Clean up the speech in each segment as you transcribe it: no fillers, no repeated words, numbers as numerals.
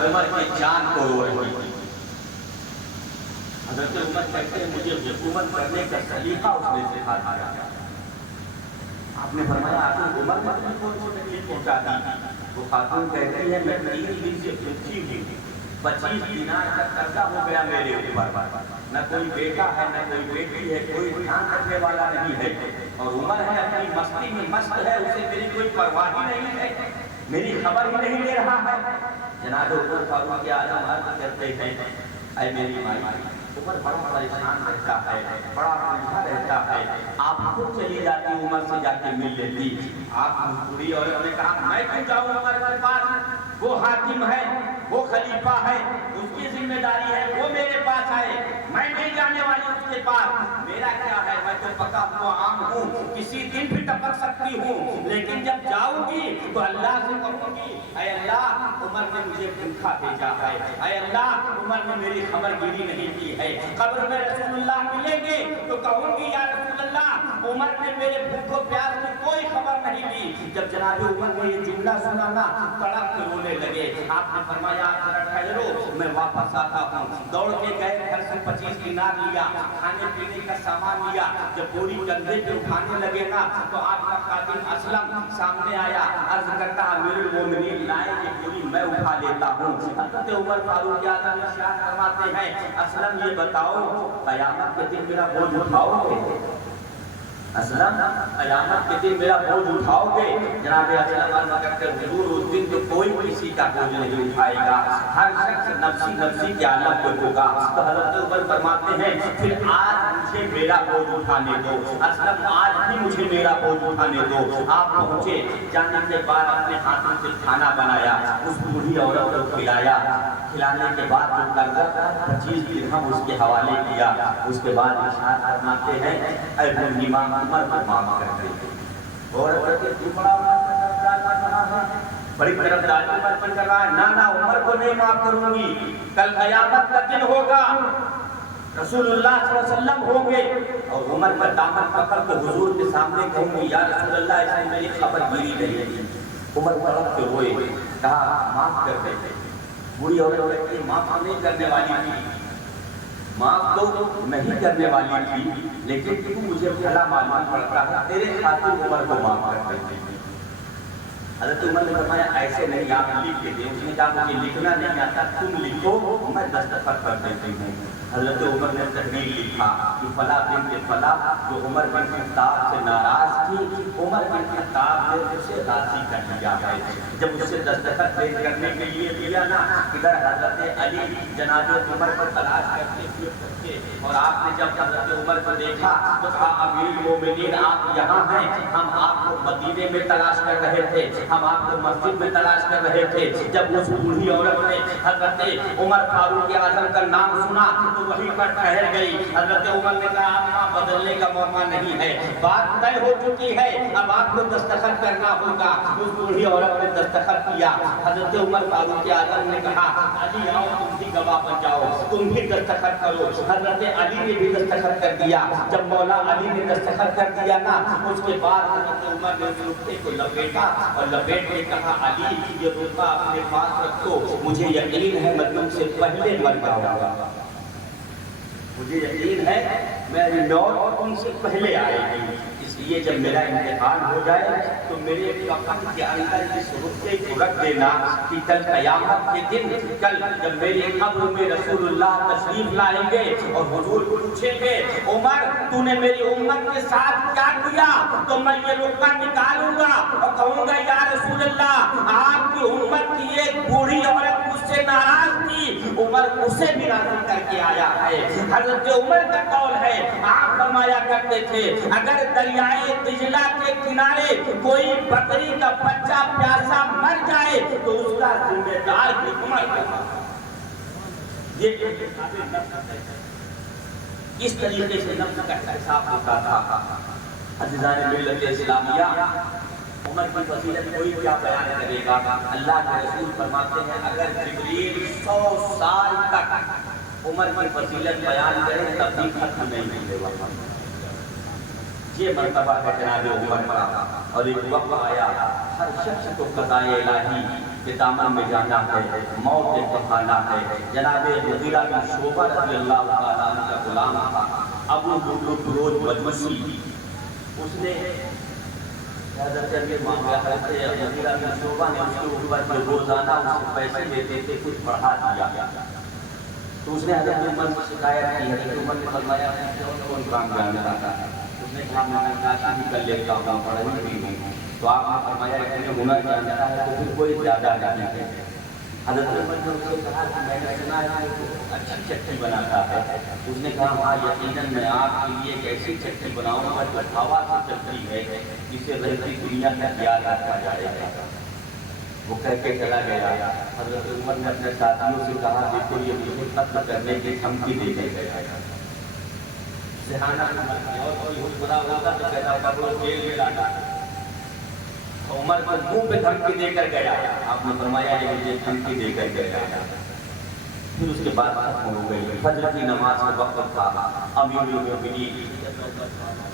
عمر کی جان کو رو رہی تھی۔ حضرت عمر کہتے ہیں مجھے حکومت کرنے کا سلیقہ اس نے سکھا دیا۔ آپ نے فرمایا آپ عمر میں کون سی تکلیف پہنچا دی؟ وہ خاتون کہتی ہے میں 3 دن سے بھوکی ہوئی، 25 دینار کا قرضہ ہو گیا میرے اوپر، نہ کوئی بیٹا ہے نہ کوئی بیٹی ہے، کوئی دھیان رکھنے والا نہیں ہے، اور عمر ہے اپنی مستی میں مست ہے، اسے میری کوئی پرواہ ہی نہیں ہے، میری خبر ہی نہیں لے رہا ہے۔ جناب عمر فاروق اعظم عرض کرتے ہیں اے میری مائی، عمر بڑا پریشان رہتا ہے، بڑا الجھا رہتا ہے، آپ خود چلی جاتی عمر سے جا کے مل لیتی۔ آپ بوڑھی عورت نے کہا میں کیوں جاؤں عمر کے پاس؟ وہ حاکم ہے، وہ خلیفہ ہے، اس کی ذمہ داری ہے وہ میرے پاس آئے، میں نہیں جانے والی اس کے پاس۔ میرا کیا ہے، میں تو پکا ہوا آم ہوں، کسی دن بھی ٹپک سکتی ہوں، لیکن جب جاؤں گی تو اللہ سے کہوں گی اے اللہ عمر نے مجھے بھوکا بھیجا ہے، اے اللہ عمر نے میری خبر گیری نہیں کی ہے۔ قبر میں رسول اللہ ملیں گے تو کہوں گی یا رسول اللہ عمر نے میرے بھوک و پیاس کی کوئی خبر نہیں لی۔ جب جناب عمر نے یہ جملہ سنا نا تڑپ کے رونے لگے۔ آپ نے فرمایا آپ ذرا ٹھہرو میں واپس آتا ہوں۔ دوڑ کے گئے، گھر سے 25 دینار لیا، کھانے پینے کا سامان لیا۔ جب بوری کندھے پہ اٹھانے لگے نا تو آپ کا خادم اسلم سامنے آیا، عرض کرتا امیر المومنین لائے یہ بوری میں اٹھا لیتا ہوں۔ حضرت عمر فاروق اعظم ارشاد فرماتے ہیں اسلم یہ بتاؤ قیامت کے دن میرا بوجھ اٹھاؤ گے؟ اسلم قیامت کے دن میرا بوجھ اٹھاؤ گے؟ جناب اسلم عرض کرتے حضور اس دن تو کوئی کسی کا بوجھ نہیں اٹھائے گا، ہر شخص نفسی نفسی کے عالم پہ ہوگا۔ تو حضرت عمر فرماتے ہیں پھر آج مجھے میرا بوجھ اٹھانے دو، اسلم آج بھی مجھے میرا بوجھ اٹھانے دو۔ آپ پہنچے، جانے کے بعد اپنے ہاتھوں سے کھانا بنایا، اس بوڑھی عورت کو کھلایا، کھلانے کے بعد جو قرضہ تھا 25 درہم اس کے حوالے کیا۔ اس کے بعد ارشاد فرماتے ہیں اے امام عمر کو معاف کر دے۔ اور کہ تو بڑا بڑی طرفداری عمر پر کر رہا ہے، نہ عمر کو نہیں معاف کروں گی، کل قیامت کا دن ہوگا، رسول اللہ صلی اللہ علیہ وسلم ہوں گے اور عمر کا دامن پکڑ کے حضور کے سامنے کہوں گی یا رسول اللہ اس نے میری خبر گیری نہیں۔ عمر تڑپ کے روئے، کہا معاف کر دے۔ بوڑھی عورت کہتی ہے معاف نہیں کرنے والی تھی، معاف تو نہیں کرنے والی تھی، لیکن تو مجھے بھلا معلوم پڑتا ہے تیرے خاطر عمر کو معاف کر دیتے۔ حضرت عمر نے فرمایا ایسے نہیں آپ لکھ کے دیں۔ اس نے کہا مجھے لکھنا نہیں آتا، تم لکھو میں دستخط کر دیتی ہوں۔ حضرت عمر نے تحریر لکھا کہ فلاں بنت فلاں جو عمر بن خطاب سے ناراض تھی، عمر بن خطاب نے اسے راضی کر دیا ہے۔ جب اسے دستخط کرنے کے لیے دیا نا، ادھر حضرت علی جناب عمر کو تلاش کرتے ہوئے پہنچے، اور آپ نے جب حضرت عمر کو دیکھا تو کہا امیر المومنین آپ یہاں ہیں، ہم آپ کو مدینے میں تلاش کر رہے تھے، ہم آپ کو مسجد میں تلاش کر رہے تھے۔ جب اس بوڑھی عورت نے حضرت عمر فاروق اعظم کا نام سنا تو وہیں پر ٹھہر گئی۔ حضرت عمر نے کہا آپ کا بدلنے کا موقع نہیں ہے، بات طے ہو چکی ہے، اب آپ کو دستخط کرنا ہوگا۔ اس بوڑھی عورت نے دستخط کیا۔ حضرت عمر فاروق اعظم نے کہا علی آؤ تم بھی گواہ بن جاؤ، تم بھی دستخط کرو۔ حضرت علی نے بھی دستخط کر دیا۔ جب مولا علی نے دستخط کر دیا نا، اس کے بعد حضرت عمر نے رخستے کو لپیٹا اور لپیٹ کے کہا علی یہ رخسہ اپنے پاس رکھو، مجھے یقین ہے میں تم سے پہلے مر جاؤں گا، مجھے یقین ہے میری موت ان سے پہلے آئے گی، اس لیے جب میرا انتقال ہو جائے تو میرے کفن کے اندر اس رخسے کو رکھ دینا کہ کل قیامت کے دن، کل جب میری قبر میں رسول اللہ تشریف لائیں گے اور حضور پوچھیں گے عمر تو نے میری امت کے ساتھ کیا کیا، تو میں یہ رخسہ نکالوں گا اور کہوں گا یا رسول اللہ آپ کی امت کی ایک بوڑھی عورت مجھ سے ناراض تھی، عمر اسے بھی راضی کر کے آیا ہے۔ حضرت عمر کا قول ہے، آپ فرمایا کرتے تھے اگر دریائے دجلہ کے کنارے کوئی بکری کا بچہ پیاسا مر جائے تو اس کا ذمہ دار بھی عمر ہوگا۔ یہ اس طریقے سے نفس کا احتساب ہوتا تھا۔ عزیزان ملت اسلامیہ، عمر کی فضیلت کوئی کیا بیان کرے گا؟ اللہ کے رسول فرماتے ہیں اگر جبریل 100 سال تک عمر کی فضیلت بیان کرے تب بھی ختم نہیں ہوگا۔ یہ مرتبہ ہے جناب عمر کا، اور ایک وقت آیا ہر شخص کو قضائے الہی کہ دامن میں جانا ہے، موت ایک بہانا ہے۔ جناب مغیرہ بن شعبہ رضی اللہ تعالیٰ عنہ کا غلام تھا ابو لؤلؤ بروج مجوسی، اس نے حضرت امیر معاویہ مغیرہ بن شعبہ نے اس کے اوپر جو روزانہ اسے پیسے دیتے تھے کچھ بڑھا دیا، تو اس نے حضرت عمر سے شکایت کی۔ حضرت عمر نے فرمایا کون کام جانتا تھا؟ اس نے کہا میں نقاشی بھی کر لیتا ہوں، پڑھائی بھی ہوں۔ تو آپ نے فرمایا کہ ہنر جانتا ہے تو پھر کوئی زیادہ نہیں ہے۔ حضرت عمر نے اس سے کہا کہ میں نے سنا ہے کہ اچھی چٹنی بناتا ہے۔ اس نے کہا ہاں یقیناً میں آپ کے لیے ایک ایسی چٹنی بناؤں گا جو ہوا سے چلتی ہے، جسے رہتی دنیا تک یاد رکھا جائے گا۔ وہ کہہ کے چلا گیا۔ حضرت عمر نے اپنے ساتھیوں سے کہا دیکھو یہ مجھے قتل کرنے کی دھمکی دے کے گیا۔ ذہانہ اور کوئی حکمراں ہوتا تو کہتا پکڑو جیل میں ڈالا۔ عمر کو منہ پہ دھمکی دے کر گیا۔ آپ نے فرمایا یہ مجھے دھمکی دے کر گیا۔ پھر اس کے بعد ختم ہو گئی۔ فجر کی نماز کا وقت تھا۔ امیر المومنین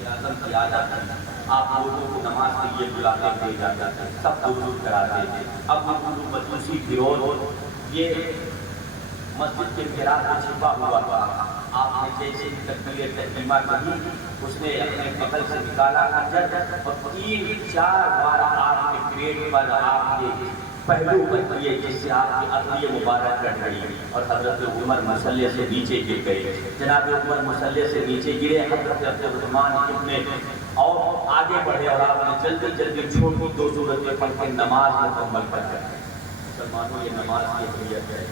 اعظم کی عادت تھی، آپ لوگوں کو نماز کے لیے بلاتے تھے، جاتے تھے، سب درود کراتے تھے۔ ابو لؤلؤ مجوسی فیروز یہ مسجد کے محراب میں چھپا ہوا تھا۔ آپ نے جیسے ہی تکبیر تحریمہ کہی، اس نے اپنے بغل سے نکالا خنجر اور 3-4 بار آپ کے پیٹ پر آپ کے پہلو پر کیے، جس سے آپ کی عقلی مبارک کٹ گئی اور حضرت عمر مصلی سے نیچے گر گئے۔ جناب عمر مصلی سے نیچے گرے، حضرت عثمان ابن اور آگے بڑھے اور آپ نے جلدی جلدی چھوٹی 2 سورتیں پڑھ کے نماز مکمل کر دی۔ مسلمانوں یہ نماز کی اہمیت ہے۔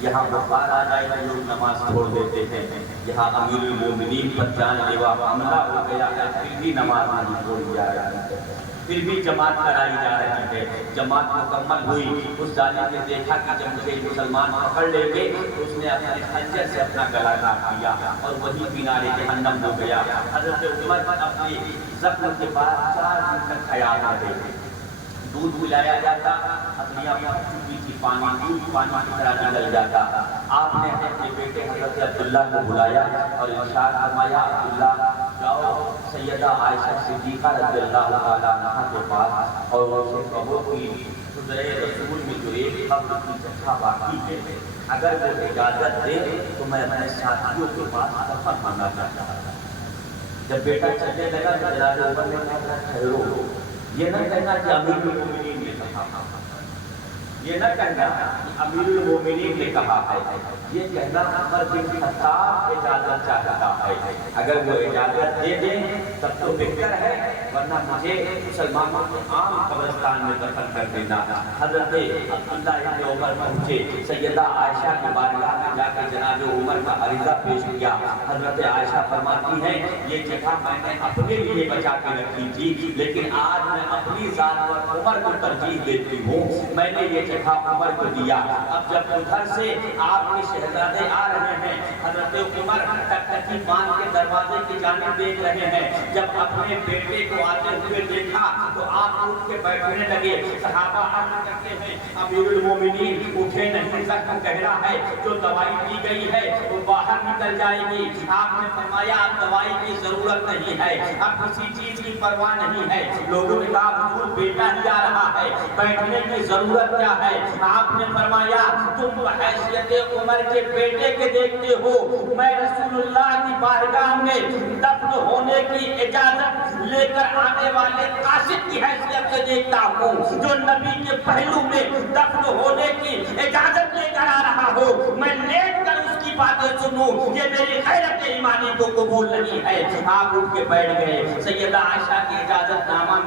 یہاں بخار آ جائے تو لوگ نماز چھوڑ دیتے ہیں، یہاں امیر المومنین پر جان لیوا حملہ ہو گیا ہے، پھر بھی نماز نہیں چھوڑی جا رہی ہے، پھر بھی جماعت کرائی جا رہی ہے۔ جماعت مکمل ہوئی، اس ظالم نے دیکھا کہ جب مجھے مسلمان پکڑ لیں گے تو اس نے اپنے خنجر سے اپنا گلا کاٹ دیا اور وہی کنارے جہنم ہو گیا۔ حضرت عمر اپنے زخم کے بعد 4 دن تک حیات آ گئی۔ دودھ پلایا جاتا، اپنی چکی تھی، پانی دودھ پانی کی طرح نکل جاتا۔ آپ نے اپنے بیٹے حضرت عبداللہ کو بلایا اور ارشاد فرمایا عبداللہ جاؤ سیدہ عائشہ صدیقہ رضی اللہ تعالیٰ عنہا کے پاس اور ان سے کہو کہ حضرت رسول میں جو ایک قبر کی جگہ باقی ہے، اگر وہ اجازت دے تو میں اپنے ساتھیوں کے پاس دفن ہونا چاہتا ہوں۔ جب بیٹا چلنے لگا تو جناب عمر نے کہا ٹھہرو، یہ نہ کہنا کہ امیر المومنین نے کہا، یہ نہ کہنا کہ امیر المومنین نے کہا ہے، یہ کہنا عمر بن خطاب اجازت چاہتا ہے۔ اگر وہ اجازت دے دیں تب تو بہتر ہے، ورنہ مجھے مسلمانوں کے عام قبرستان میں دفن کر دینا۔ حضرت عبداللہ ابن عمر پہنچے، سیدہ عائشہ کی بارگاہ میں جا کے جناب عمر کا عریضہ پیش کیا۔ حضرت عائشہ فرماتی ہیں یہ جگہ میں نے اپنے لیے بچا کے رکھی تھی، لیکن آج میں اپنی ذات پر عمر کو ترجیح دیتی ہوں، میں نے یہ جگہ عمر کو دیا۔ اب جب ادھر سے آپ کے شہزادے آ رہے ہیں، حضرت عمر ٹکٹکی باندھ کے دروازے کی جانب دیکھ رہے ہیں۔ جب اپنے بیٹے کو آتے ہوئے دیکھا تو آپ اٹھ کے بیٹھنے لگے۔ صحابہ عرض کرتے ہیں امیر المومنین اٹھے نہیں، زخم گہرا ہے، جو دوائی دی گئی ہے وہ باہر نکل جائے گی۔ آپ نے فرمایا اب دوائی کی ضرورت نہیں ہے، اب کسی چیز کی پرواہ نہیں ہے۔ لوگوں نے کہا حضور بیٹا ہی آ رہا ہے، بیٹھنے کی ضرورت کیا ہے؟ آپ نے فرمایا تم بحیثیت عمر کے بیٹے کے دیکھتے ہو، میں رسول اللہ کی بارگاہ میں دفن ہونے کی اجازت لے کر آنے والے قاصد کی حیثیت سے دیکھتا ہوں، جو نبی کے پہلو میں دفن ہونے کی اجازت لے کر آ رہا ہو، میں لیٹ کر اس کی باتیں سنوں، یہ میری غیرت ایمانی کو قبول نہیں ہے۔ آپ اٹھ کے بیٹھ گئے، سیدہ عائشہ کی اجازت نامہ